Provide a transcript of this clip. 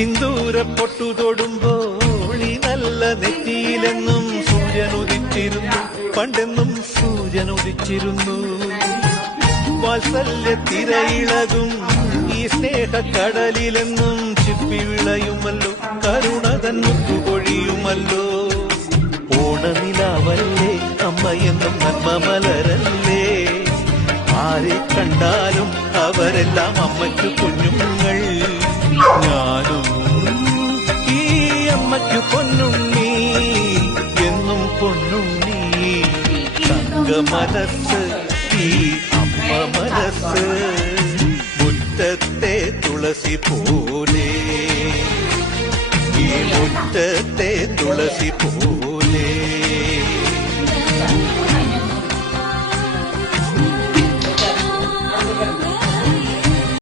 സിന്ദൂര പൊട്ടു തൊടുമ്പോൾ ഈ നല്ല നെറ്റിയിലെന്നും സൂര്യൻ ഉദിച്ചിരുന്നു, പണ്ടെന്നും സൂര്യൻ ഉദിച്ചിരുന്നു. വാത്സല്യ തിരയിളകും ഈ സ്നേഹക്കടലിലെന്നും ചിപ്പി വിളയുമല്ലോ, കരുണതൻ മുത്തുപൊഴിയുമല്ലോ. ഓണനിലാവല്ലേ അമ്മയെന്നും നന്മ മലരല്ലേ, ആരെ കണ്ടാലും അവരെല്ലാം അമ്മയ്ക്ക് കുഞ്ഞുങ്ങൾ. ഞാനും ഈ അമ്മയ്ക്ക് പൊന്നുണ്ണി, എന്നും പൊന്നുണ്ണി. തങ്ക മനസ്സ് ഈ അമ്മ മനസ്സ്, മുറ്റത്തെ തുളസി പോലെ, ഈ മുറ്റത്തെ തുളസി പോലെ.